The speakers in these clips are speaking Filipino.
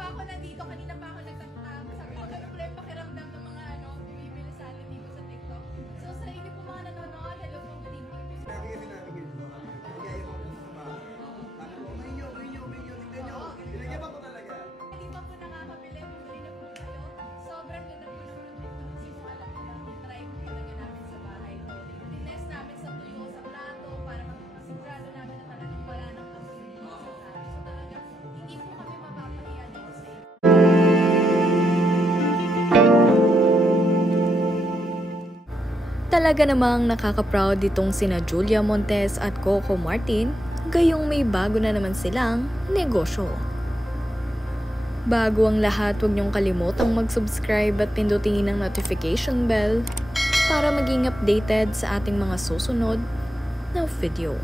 pa ako nandito, kanina pa ako nagtatap. Sabi ko, ganun pala yung pakiramdam ng mga bumibili sa atin dito sa TikTok. So sa inyo po mga nanonood, hello po, good evening. Lagi kasi namin ganito. Kaya yung mga kasama. Sabi ko, uminyo, tignan nyo. Pinagyaban ko talaga. Hindi pa po nakakabili, bumili na po kayo. Sobrang ganda po ng produkto kasi kung alam niyo lang, try po talaga namin sa bahay to. Tinest namin sa tuyo, sa plato, para masigurado namin na talagang wala nang amoy dito sa plato. So talaga, hindi po kami mapapahiya dito sa inyo. Talaga namang nakaka-proud ditong sina Julia Montes at Coco Martin, gayong may bago na naman silang negosyo. Bago ang lahat, huwag niyong kalimutang mag-subscribe at pindutin ang notification bell para maging updated sa ating mga susunod na video.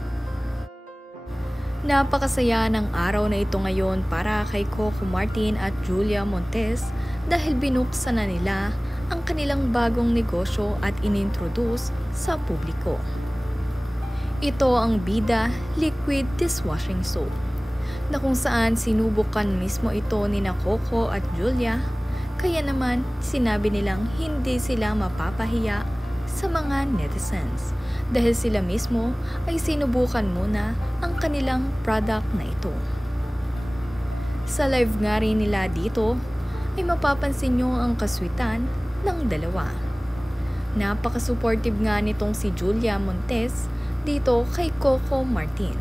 Napakasaya ng araw na ito ngayon para kay Coco Martin at Julia Montes dahil binuksan na nila ang kanilang bagong negosyo at inintroduce sa publiko. Ito ang Bida Liquid Dishwashing Soap, na kung saan sinubukan mismo ito ni Coco at Julia, kaya naman sinabi nilang hindi sila mapapahiya sa mga netizens dahil sila mismo ay sinubukan muna ang kanilang product na ito. Sa live nga rin nila dito ay mapapansin nyo ang kaswitan ng dalawa. Napaka-supportive nga nitong si Julia Montes dito kay Coco Martin.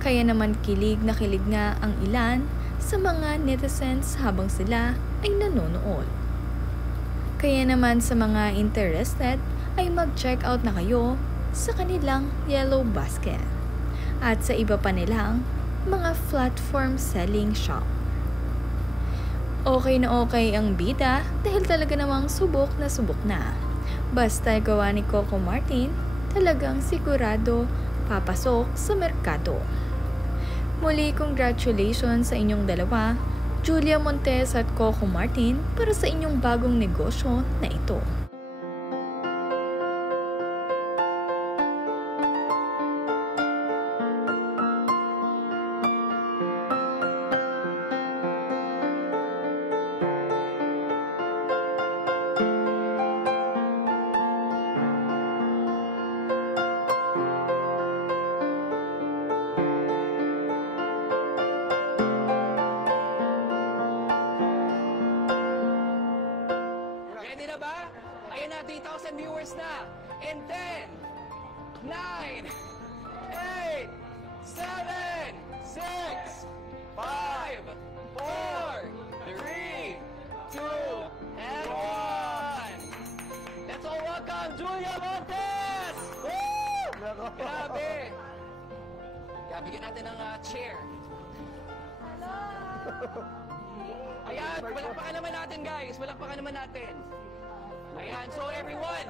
Kaya naman kilig na kilig nga ang ilan sa mga netizens habang sila ay nanonood. Kaya naman sa mga interested ay mag-check out na kayo sa kanilang Yellow Basket at sa iba pa nilang mga platform selling shop. Okay na okay ang Bida dahil talaga namang subok na. Basta gawa ni Coco Martin, talagang sigurado papasok sa merkado. Muli, congratulations sa inyong dalawa, Julia Montes at Coco Martin, para sa inyong bagong negosyo na ito. Ready na ba? Ayun na, 3,000 viewers na. In 10, 9, 8, 7, 6, 5, 4, 3, 2, and 1. Let's all welcome Julia Montes! Woo! Grabe! Bigyan natin ng chair. Hello! Ayan, palakpakan naman natin guys. Palakpakan naman natin. Ayan, so everyone.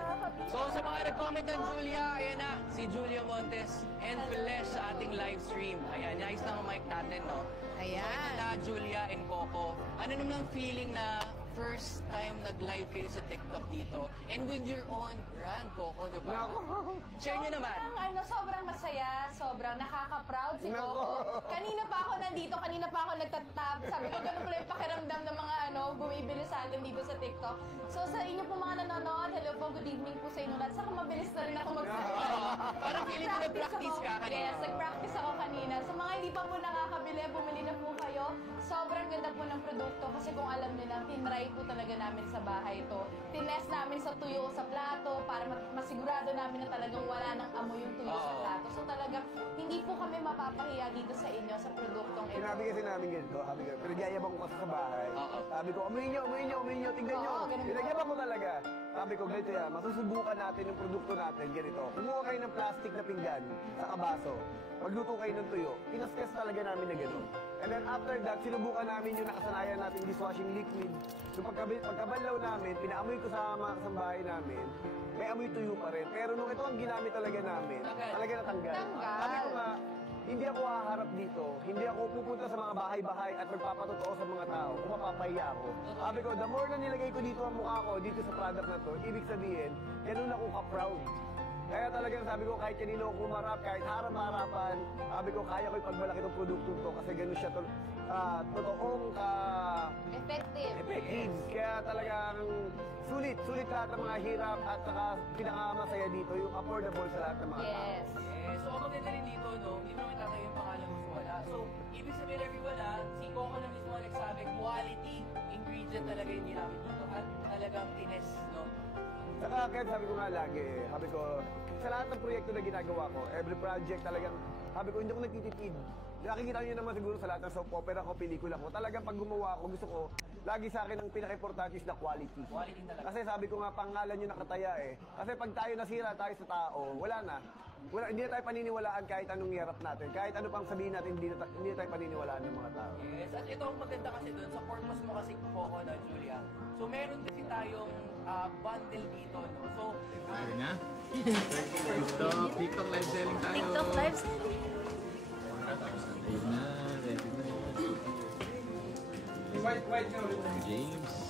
So sa mga nag-comment ng Julia, ayan na, si Julia Montes and Flesh sa ating live stream. Ayan, nice na ang mic natin, no? Ayan. So ito na, Julia and Coco. Ano namang feeling na first time nag-live kayo sa TikTok dito? And with your own brand, Coco, di ba? Share nyo naman. Sobrang masaya, sobrang nakaka-proud si Coco. Kanina pa ako nandito, kanina pa ako nagtatap. Sabi ko, ganun pala yung pakiramdam ng mga bumibili sa atin dito sa TikTok. So sa inyo po mga nanonood, hello po, good evening po sa inyo lahat. Saka mabilis na rin ako magsalita. Parang feeling ko nag-practice ka kanina. Yes, nag-practice ako kanina. Sa mga hindi pa po nakakabili, bumili na po kayo. Sobrang ganda po ng produkto kasi kung alam niyo lang, tinry po talaga namin sa bahay to. Tinest namin sa tuyo, sa plato, para masigurado namin na talagang wala nang amoy yung tuyo sa plato. So talaga, hindi po kami mapapahiya dito sa inyo sa produktong ito. Sinabi kasi namin ganito. Sabi ko, pinagyayabang ko kasi sa bahay. Sabi ko, uminyo, tignan nyo. Oo, ganun. Pinagyaban ko talaga. Sabi ko, ganito yan, masusubukan natin yung produkto natin, ganito. Kumuha kayo ng plastic na pinggan sa kabaso. Magluto kayo ng tuyo. Pinaskas talaga namin na gano'n. And then after that, sinubukan namin yung nakasanayan natin dishwashing liquid. So pagkabanlaw namin, pinaamoy ko sa mga kasambahay namin, may amoy tuyo pa rin. Pero nung ito ang ginamit talaga namin, talaga natanggal. Sabi ko nga, hindi ako haharap dito. Hindi ako pupunta sa mga bahay-bahay at magpapatotoo sa mga tao kung mapapahiya ako. Sabi ko, the more na nilagay ko dito ang mukha ko, dito sa product na to, ibig sabihin, ganun ako ka-proud. Kaya talagang sabi ko, kahit kanino ako kumarap, kahit harap-harapan, sabi ko, kaya ko ipagmalaki itong produkto to kasi ganun siya totoong Effective. Kaya talagang sulit lahat ng mga hirap at saka pinakamasaya dito, yung affordable sa lahat ng mga tao. Yes. Eh, so, ang maganda rin dito, no, hindi naman tatayo yung pangalan mo sa wala. So, ibig sabihin everyone, si Coco na mismo nagsabi, quality ingredient talaga yung ginamit dito at talagang tines, no? Saka kaya sabi ko nga lagi, sabi ko, sa lahat ng proyekto na ginagawa ko, every project talagang, sabi ko, hindi ko nagtitipid. Nakikita niyo naman siguro sa lahat ng soap opera ko, pelikula ko, talagang pag gumawa ako, gusto ko, lagi sa akin ang pinaka-importante is the quality. Quality talaga. Kasi sabi ko nga, pangalan yung nakataya eh. Kasi pag tayo nasira tayo sa tao, wala na. Hindi na tayo paniniwalaan kahit anong hirap natin. Kahit ano pang sabihin natin, hindi na tayo paniniwalaan ng mga tao. Yes, at ito ang maganda kasi doon, sa purpose mo kasi Coco na Julia. So, meron kasi tayong bundle dito, no? So, Ayun na. TikTok live selling tayo. TikTok live selling. Ayun na, ready na. White, James.